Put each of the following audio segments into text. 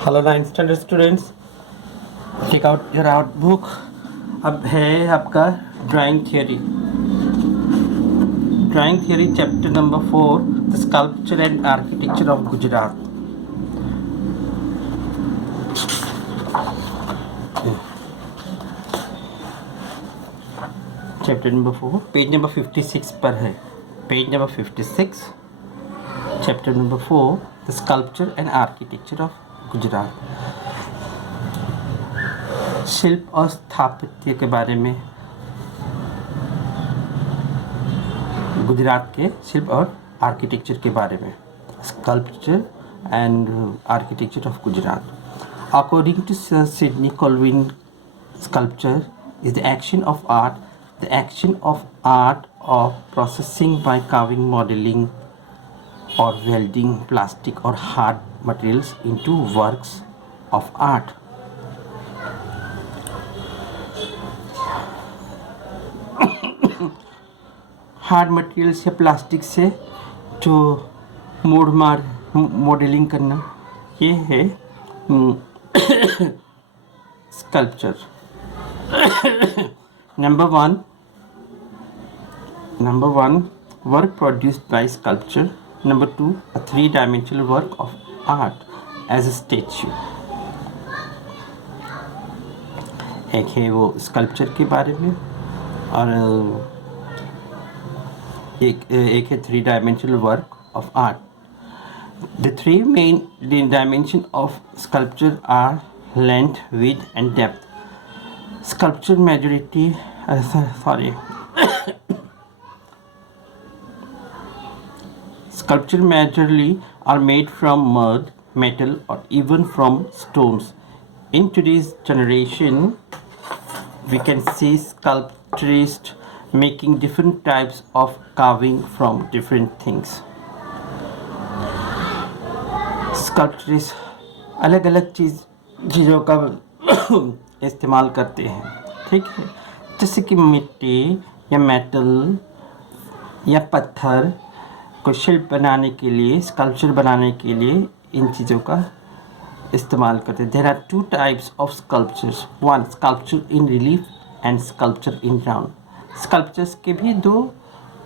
Hello 9th standard students, take out your out book. अब है आपका drawing theory chapter number 4, the sculpture and architecture of Gujarat. Chapter number 4 page number 56 पर है। Page number 56, chapter number 4, the sculpture and architecture of Gujarat. शिल्प और स्थापत्य के बारे में, गुजरात के शिल्प और आर्किटेक्चर के बारे में। Sculpture and architecture of Gujarat. According to Sidney Colvin, sculpture is the action of art of processing by carving, modeling, or welding plastic or hard materials into works of art. Hard materials या plastic से जो modelling करना, ये है sculpture. Number one, work produced by sculpture. Number 2, a three-dimensional work of art as a statue. एक है वो sculpture के बारे में, और एक है three-dimensional work of art. The three main dimensions of sculpture are length, width, and depth. Sculpture majorly are made from mud, metal, or even from stones. In today's generation, we can see sculpturists making different types of carving from different things. Sculpturists अलग अलग चीज़ों का इस्तेमाल करते हैं, ठीक है, जैसे कि मिट्टी या मेटल या पत्थर को शिल्प बनाने के लिए, स्कल्पचर बनाने के लिए इन चीज़ों का इस्तेमाल करते हैं। There are two types of sculptures, one sculpture in relief and sculpture in round. Sculptures के भी दो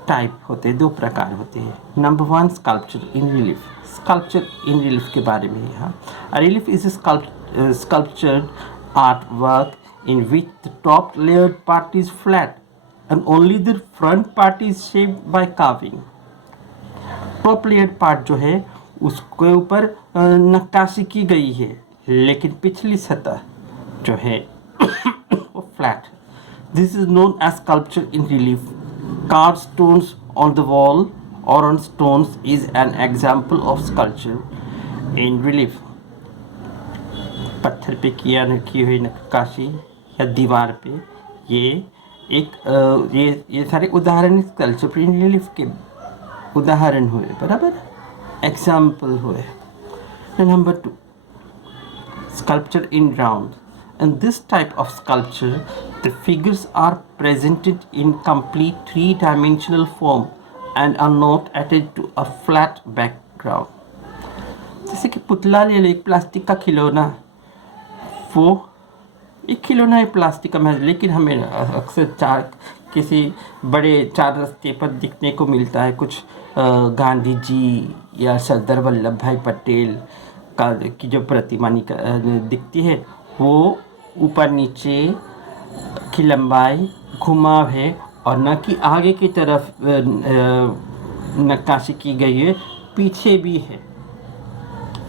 टाइप होते हैं, दो प्रकार होते हैं। Number one, sculpture in relief. Sculpture in relief के बारे में यहाँ, relief is sculptured artwork in which the top layered part is flat and only the front part is shaped by carving. Top layered part जो है उसके ऊपर नक्काशी की गई है, लेकिन पिछली सतह जो है वो flat. This is known as sculpture in relief. Carved stones on the wall और on stones is an example of sculpture in relief. पत्थर पे की हुई नक्काशी या दीवार पे, ये सारे उदाहरण स्कल्पचर इन रिलीफ के उदाहरण हुए, बराबर, एग्जाम्पल हुए। Number 2, sculpture in round. In this type of sculpture, the figures are presented in complete three-dimensional form and are not attached to a flat background. जैसे कि पुतला ले लो, एक प्लास्टिक का खिलौना, वो एक खिलौना है प्लास्टिक का महज, लेकिन हमें अक्सर किसी बड़े चार रास्ते पर दिखने को मिलता है। कुछ गांधी जी या सरदार वल्लभ भाई पटेल की जो प्रतिमा दिखती है, वो ऊपर नीचे की लंबाई घुमाव है, और न कि आगे की तरफ नक्काशी की गई है, पीछे भी है,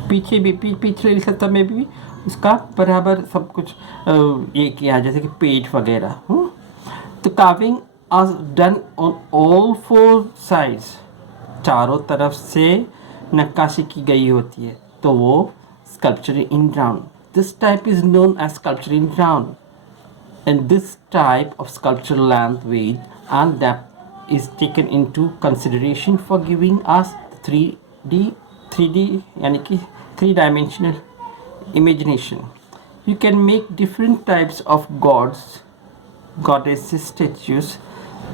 पिछले सतह में भी उसका बराबर सब कुछ ये किया, जैसे कि पेट वगैरह। तो carving are done on all four sides, चारों तरफ से नक्काशी की गई होती है, तो वो sculpture in round. This type is known as sculpture in round, and this type of sculpture length, width and depth is taken into consideration for giving us 3D यानी कि three-dimensional imagination. You can make different types of gods, goddesses,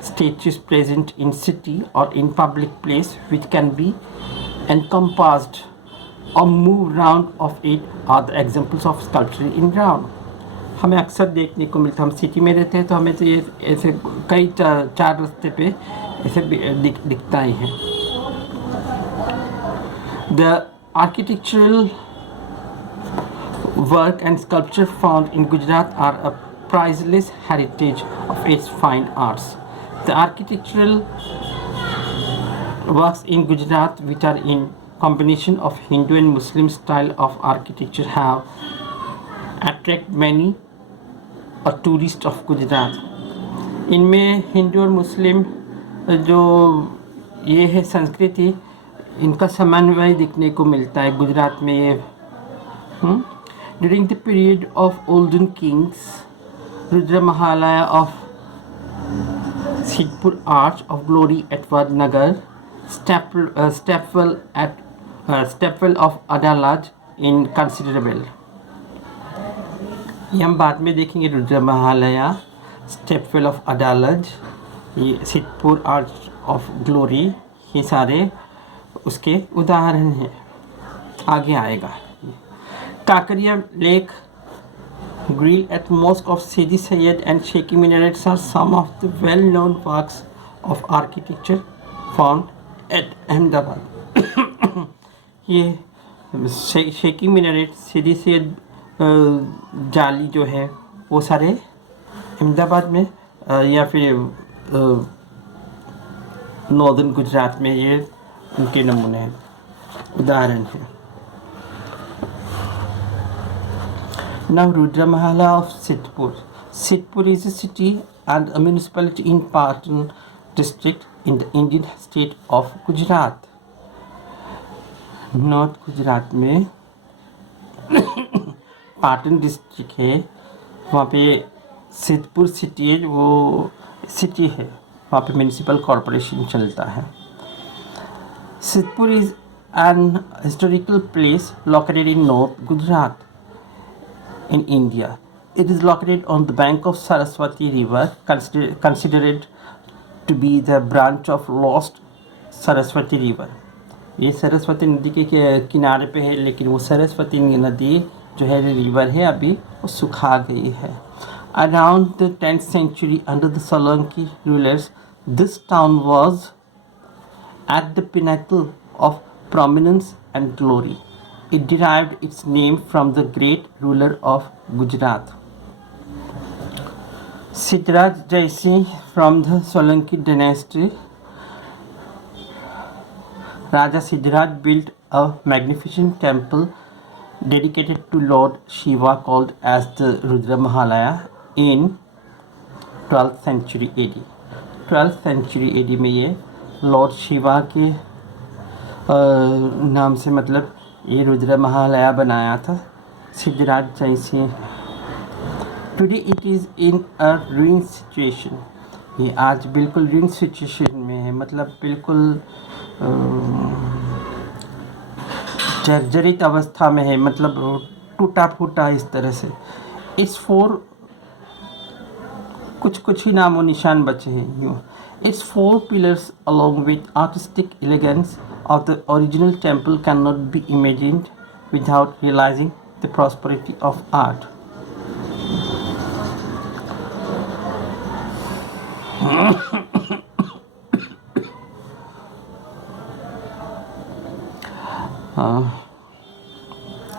statues present in city or in public place, which can be encompassed or move round of it are the examples of sculpture in round. हमें अक्सर देखने को मिलता है, हम city में रहते हैं तो हमें तो ये ऐसे कई चार रास्ते पे ऐसे दिखता ही है. The architectural work and sculpture found in Gujarat are a priceless heritage of its fine arts. The architectural works in Gujarat, which are in combination of Hindu and Muslim style of architecture, have attract many a tourist of Gujarat. इनमें हिंदू और मुस्लिम जो ये है संस्कृति, इनका समन्वय देखने को मिलता है गुजरात में. ये During the period of olden kings, Rudra Mahalaya of Sidhpur Arch of Glory at Vadnagar, Stepwell of Adalaj in considerable. ये हम बाद में देखेंगे. रुद्र महालया, स्टेपवेल ऑफ अडालज, ये सिद्धपुर आर्च ऑफ ग्लोरी, ये सारे उसके उदाहरण हैं. आगे आएगा. Kankaria lake, grill at mosque of Sidi Sayyed and Shaky minarets are some of the well-known works of architecture found at Ahmedabad. ये शेकी मिनरेट, सीधी सैयद जाली जो है वो सारे अहमदाबाद में या फिर नॉर्दर्न गुजरात में ये उनके नमूने हैं, उदाहरण हैं. Now Rudra Mahala of Sidhpur. Sidhpur is a city and a municipality in Patan district in the Indian state of Gujarat. North Gujarat में पाटन डिस्ट्रिक्ट है, वहाँ पे सिद्धपुर सिटी है, वो सिटी है, वहाँ पे म्यूनिसिपल कॉरपोरेशन चलता है. Siddhpur is an historical place located in north Gujarat in India. It is located on the bank of Saraswati River, considered to be the branch of lost Saraswati River. ये सरस्वती नदी के किनारे पे है, लेकिन वो सरस्वती नदी जो है रिवर है अभी वो सुखा गई है. Around the 10th century, under the Solanki rulers, this town was at the pinnacle of prominence and glory. It derived its name from the great ruler of Gujarat, Siddharaj Jaisingh from the Solanki dynasty. Raja Siddharaj built a magnificent temple dedicated to Lord Shiva called as the Rudra Mahalaya in 12th century AD. 12th century AD में ये Lord Shiva के नाम से मतलब ये रुद्र महालया बनाया था Siddharaj Jaysingh. Today it is in a ruin situation. ये आज बिल्कुल रूइन सिचुएशन में है, मतलब बिल्कुल जर्जरित अवस्था में है, मतलब टूटा फूटा इस तरह से. इट्स फोर कुछ ही नामो निशान बचे हैं यूँ. Its four pillars along with artistic elegance of the original temple cannot be imagined without realizing the prosperity of art.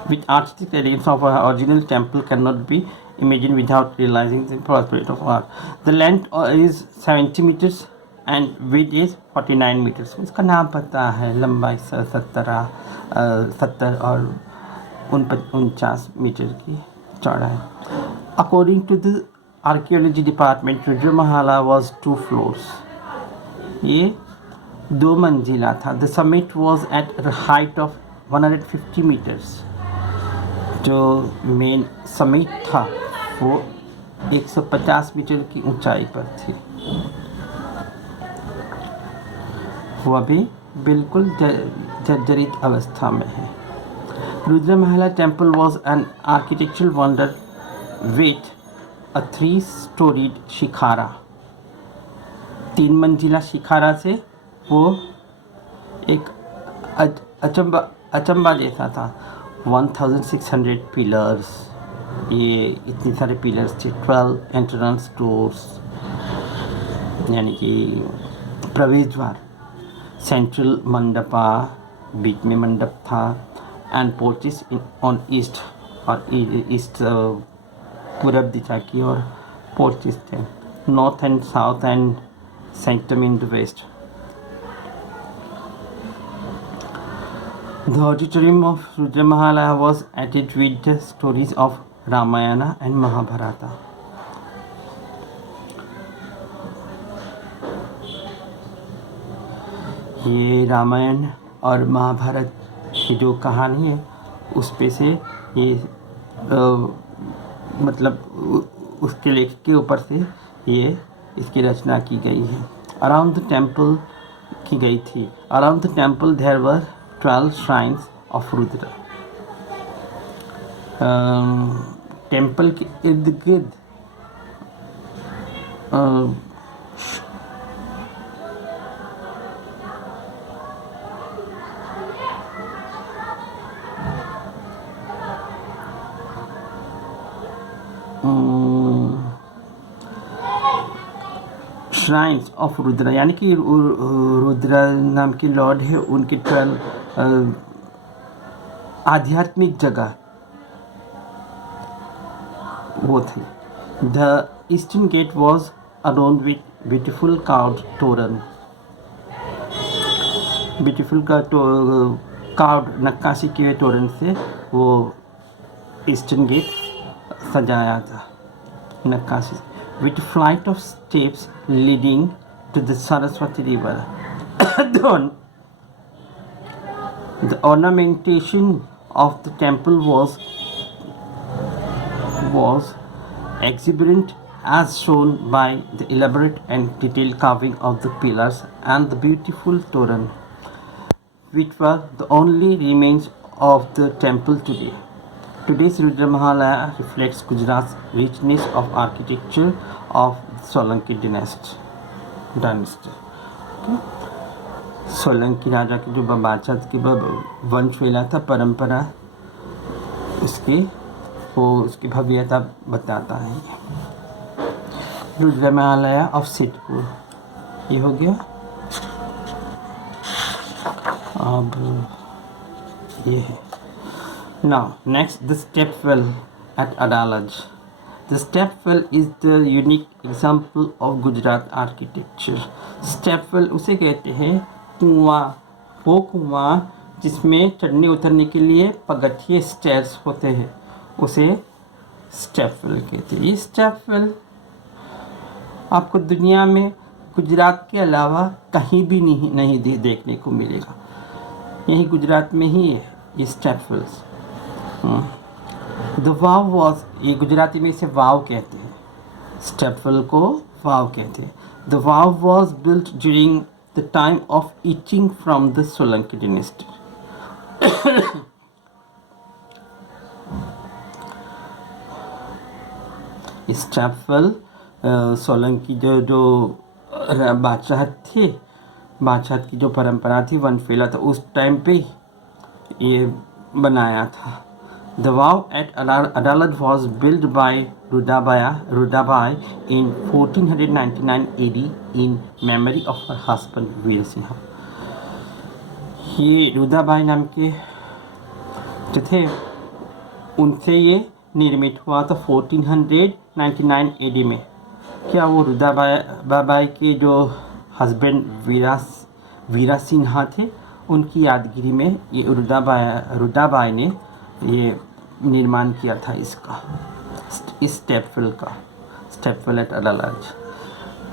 With artistic elegance of our original temple cannot be imagined without realizing the prosperity of art. The length is 70 meters and width is 49 meters. उसका नाम पता है, लंबाई 70 और 49 metre की चौड़ाई. According to the archaeology department, Rudra Mahala was 2 floors. ये 2 मंजिला था. The summit was at a height of 150 meters. जो मेन समिट था वो 150 मीटर की ऊंचाई पर थी. वो अभी बिल्कुल जर्जरित अवस्था में है. रुद्र महला temple was an architectural wonder with a 3-storied शिखारा. 3 मंजिला शिखारा से वो एक अचंभा जैसा था। 1600 पिलर्स, ये इतने सारे पिलर्स थे। 12 एंट्रेंस डोर्स, यानी कि प्रवेश द्वार। सेंट्रल मंडपा, बीच में मंडप था। एंड पोर्टिस ऑन ईस्ट, और ईस्ट पूरब दिशा की ओर पोर्टिस थे। North and south end sanctum in the west. The auditorium of Rudramahalaya was added with the stories of Ramayana and Mahabharata. ये रामायण और महाभारत की जो कहानी है उस पे से ये मतलब उसके लेख के ऊपर से ये इसकी रचना की गई है। अराउंड द टेम्पल की गई थी। Around the temple there were 12 shrines of Rudra. Temple के इर्द गिर्द श्राइन्स ऑफ रुद्र, यानी कि रुद्र नाम के लॉर्ड है, उनके 12 आध्यात्मिक जगह वो थे। The eastern gate was adorned with beautiful carved toran. Beautiful carved नक्काशी किए तोरण से वो ईस्टर्न गेट सजाया था नक्काशी। With flight of steps leading to the Saraswati river. The ornamentation of the temple was exuberant, as shown by the elaborate and detailed carving of the pillars and the beautiful toran, which were the only remains of the temple today. Today's Rudramahalaya reflects Gujarat's richness of architecture of Solanki dynasty. Okay? Solanki राजा की जो बादशाह की वंश फैला था, परंपरा उसकी वो उसकी भव्यता बताता है। रुद्रमालया ऑफ सिद्धपुर ये हो गया। अब ये है now next the step well at Adalaj. The step well is the unique example of Gujarat architecture. Step well उसे कहते हैं कुआं, वो कुआं जिसमें चढ़ने उतरने के लिए पगथिए स्टेयर्स होते हैं, उसे स्टेप वेल कहते हैं। ये स्टेप वेल आपको दुनिया में गुजरात के अलावा कहीं भी नहीं देखने को मिलेगा, यही गुजरात में ही है ये step wells. The vav was, ये गुजराती में इसे वाव कहते हैं, स्टेप वेल को वाव कहते हैं। The vav was built during the time of etching from the Solanki dynasty. Stepwell Solanki जो बादशाह थे, बादशाह की जो परंपरा थी, वंश फैला था, उस टाइम पे ये बनाया था। The vav at Adalaj was build by Rudabai in 1499 AD in memory of her husband Veer Singh. ये रुदाबाई नाम के जो थे उनसे ये निर्मित हुआ था 1499 AD में। क्या वो रुदाबाई के जो हस्बैंड वीरा सिन्हा थे उनकी यादगिरी में ये रुदाबाई ने ये निर्माण किया था इसका, इस स्टेपवेल का, stepwell at Adalaj.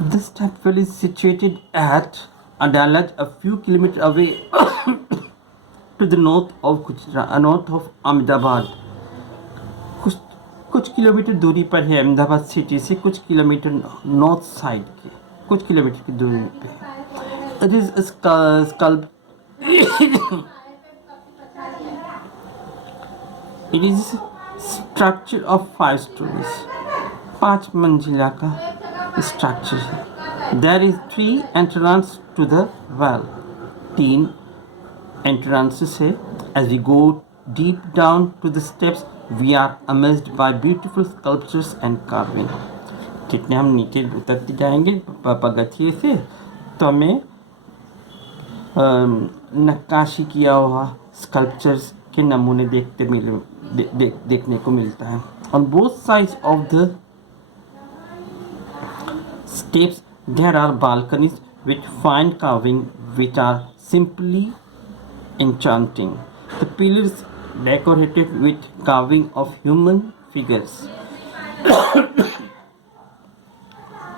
The stepwell is situated at Adalaj a few kilometre away to the north of Ahmedabad. कुछ किलोमीटर दूरी पर है अहमदाबाद सिटी से, कुछ किलोमीटर नॉर्थ साइड के, कुछ किलोमीटर की दूरी पे। It is structure of 5 stories, 5 मंजिला का स्ट्रक्चर है। There is 3 entrance to the well, 3 entrances है As we go deep down to the steps, we are amazed by beautiful sculptures and carving. जितने हम नीचे उतरते जाएंगे पगथिए से तो हमें नक्काशी किया हुआ स्कल्पचर्स के नमूने देखने को मिलता है. On both sides of the steps there are balconies with fine carving which are simply enchanting. The pillars decorated with carving of human figures,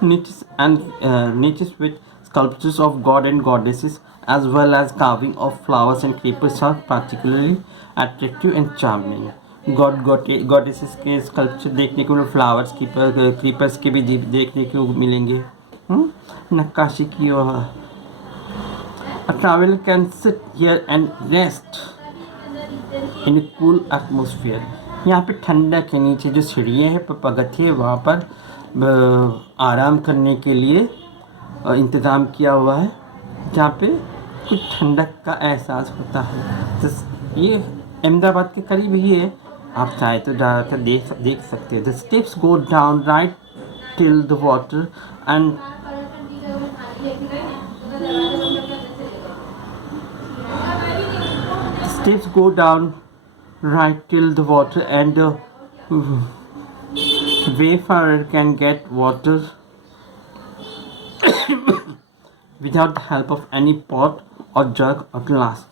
niches with sculptures of god and goddesses, as well as carving of flowers and creepers are particularly attractive and charming. Goddesses के sculpture देखने को, flowers creepers के भी देखने को मिलेंगे. नक्काशी की हुआ. A traveler can sit here and rest in a cool atmosphere. यहाँ पे ठंडक है. नीचे जो सीढ़ियाँ हैं पगथिए वहाँ पर आराम करने के लिए इंतज़ाम किया हुआ है जहाँ पे कुछ ठंडक का एहसास होता है. तो ये अहमदाबाद के करीब ही है. आप चाहे तो जाकर देख सकते हैं. The steps go down right till the water and steps go down right till the water and the wayfarer can get water without the help of any pot or jug or glass.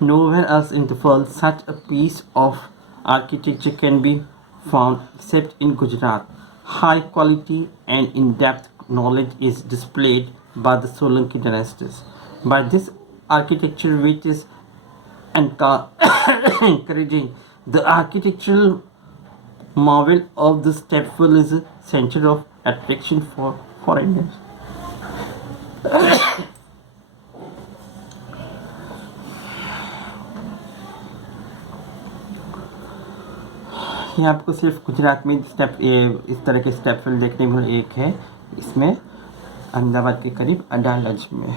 Nowhere else in the world such a piece of architecture can be found except in Gujarat. High quality and in-depth knowledge is displayed by the Solanki dynasties. By this architecture which is encouraging the architectural marvel of the stepwell is a center of attraction for foreigners. ये आपको सिर्फ गुजरात में इस तरह के stepwell देखने को एक है. इसमें अहमदाबाद के करीब अडालज में.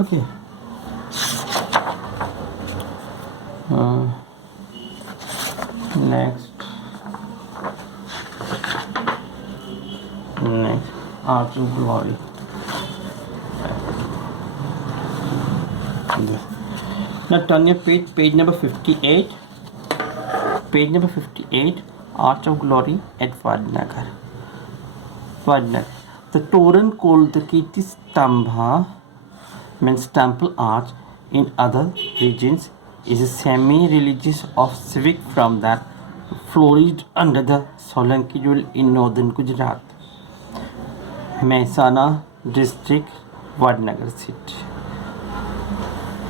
Okay. Next arch of glory. Now turn your page number 58. Page number 58, Arch of Glory at Vadnagar. The Toran called the Kirti Stambha, means temple arch in other regions, is a semi-religious of civic from that flourished under the Solanki rule in northern Gujarat. Mehsana district, Vadnagar city.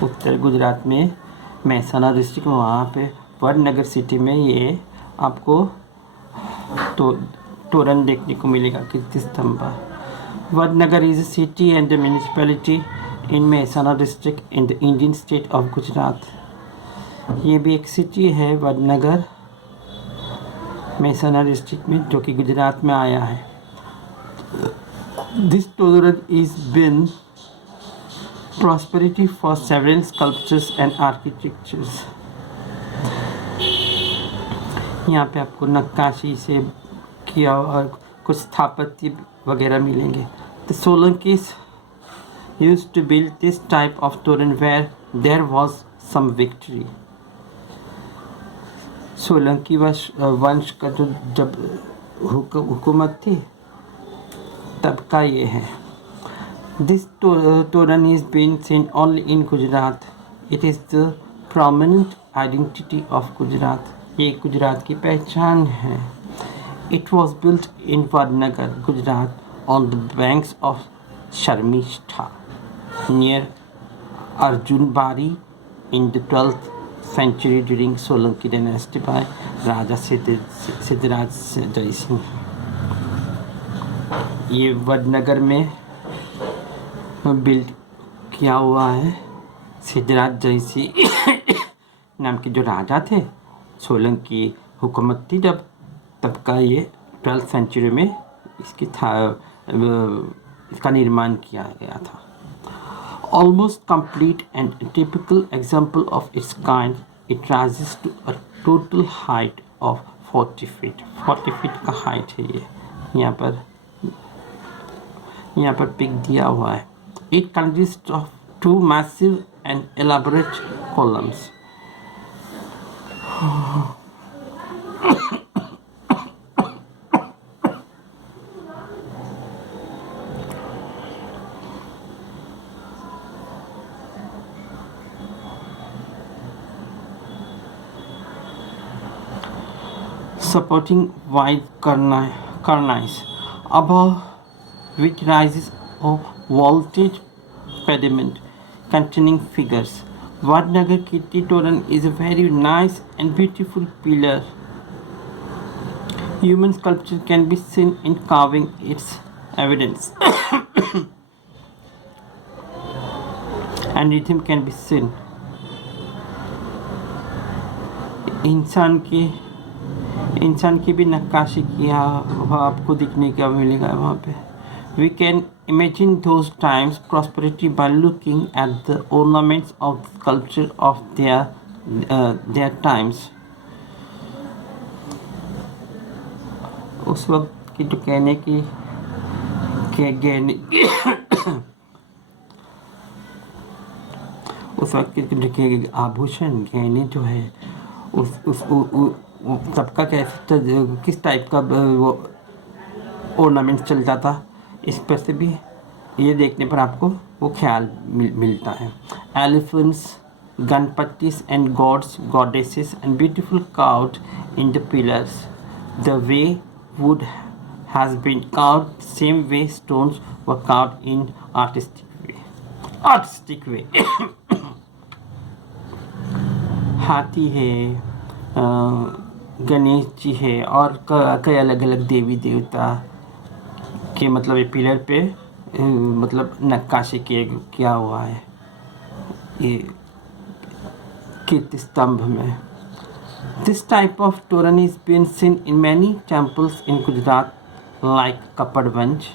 उत्तर गुजरात में Mehsana district में वहाँ पे Vadnagar city में ये आपको तोरण देखने को मिलेगा. कीर्ति स्तंभ. Vadnagar is a city and the municipality in Mehsana district in the Indian state of Gujarat. ये भी एक सिटी है वडनगर महसाना डिस्ट्रिक्ट में जो कि गुजरात में आया है. दिस तोरण is been prosperity for several sculptures and architectures. यहाँ पे आपको नक्काशी से किया और कुछ स्थापत्य वगैरह मिलेंगे. The Solankis used to build this type of toran where there was some victory. Solanki वंश का जो जब हुकूमत थी तब का ये है. This Toran is being seen only in Gujarat. It is the prominent identity of Gujarat. ये गुजरात की पहचान है. It was built in Vadnagar, Gujarat, on the banks of Sharmishta, near Arjunbari, in the 12th century during Solanki dynasty by Raja Siddharaj जय सिंह. ये वडनगर में build किया हुआ है. सिद्धराज जयसिंह नाम के जो राजा थे, सोलंकी हुकूमत थी जब, तब का ये 12th सेंचुरी में इसकी इसका निर्माण किया गया था। Almost complete and typical example of its kind, it rises to a total height of 40 feet. 40 feet का हाइट है ये, यहाँ पर पिक दिया हुआ है। It consists of 2 massive and elaborate columns. Supporting wide cornice, above which rises a vaulted pediment containing figures. Vadnagar Kirti Toran is a very nice and beautiful pillar. Human sculpture can be seen in carving its evidence, and rhythm can be seen. इंसान की भी नक्काशी किया हुआ आपको दिखने का मिलेगा वहाँ पे। We can imagine those times prosperity by looking at the ornaments of the sculpture of their times. उस वक्त की तो कहने की गहने उस वक्त के आभूषण गहने जो है उस सबका कैसे किस टाइप का वो ऑर्नामेंट चलता था, इस पर से भी ये देखने पर आपको वो ख्याल मिलता है। Elephants, Ganapatis and gods, goddesses and beautiful carved in the pillars. The way wood has been carved same way stones were carved in artistic way. हाथी है, गणेश जी है और कई अलग अलग देवी देवता के मतलब ये पिलर पे मतलब नक्काशी किया हुआ है ये कीर्ति स्तंभ में। This type of torana is been seen in many temples in Gujarat like Kapadvanj.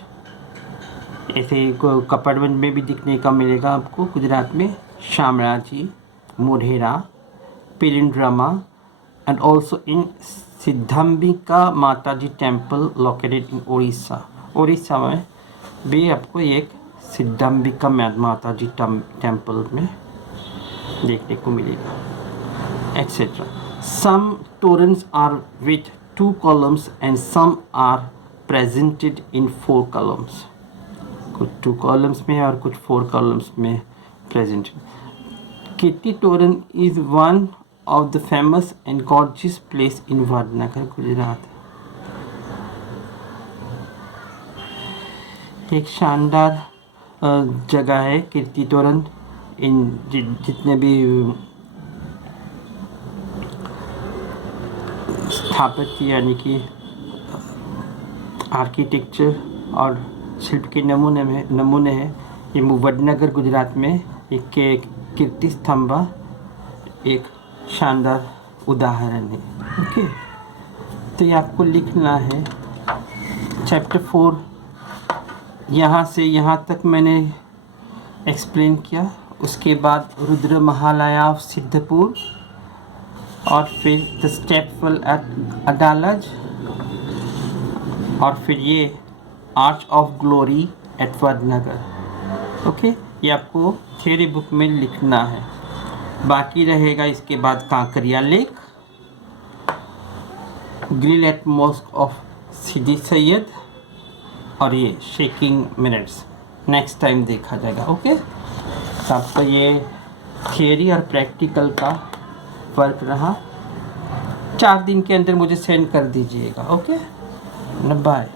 ऐसे कपड़वंज में भी दिखने का मिलेगा आपको गुजरात में, Shamlaji, Modhera, पेरिंड्रामा, and also in सिद्धंबिका माताजी temple located in Orissa. Orissa में भी आपको एक सिद्धंबिका माताजी टेम्पल में देखने को मिलेगा etcetera. Some torans are with 2 columns and some are presented in 4 columns। कुछ 2 columns में और कुछ 4 columns में प्रेजेंट। कीर्ति तोरण is one of the famous and gorgeous place in Vadnagar, Gujarat. एक शानदार जगह है कीर्ति तोरण। इन जितने भी स्थापत्य यानी कि आर्किटेक्चर और शिल्प के नमूने हैं, ये वडनगर गुजरात में एक कीर्ति स्तंभ एक शानदार उदाहरण है। ओके, तो ये आपको लिखना है चैप्टर 4। यहाँ से यहाँ तक मैंने एक्सप्लेन किया। उसके बाद रुद्र महालया ऑफ सिद्धपुर और फिर द स्टेपवेल एट अडालज और फिर ये arch of glory at Vadnagar. Okay, ये आपको थ्योरी बुक में लिखना है। बाकी रहेगा इसके बाद Kankaria lake, grill at mosque of Sidi Saiyyed और ये शेकिंग मिनट्स नेक्स्ट टाइम देखा जाएगा। ओके, तो आपका ये थियरी और प्रैक्टिकल का वर्क रहा। 4 दिन के अंदर मुझे सेंड कर दीजिएगा। Okay, bye.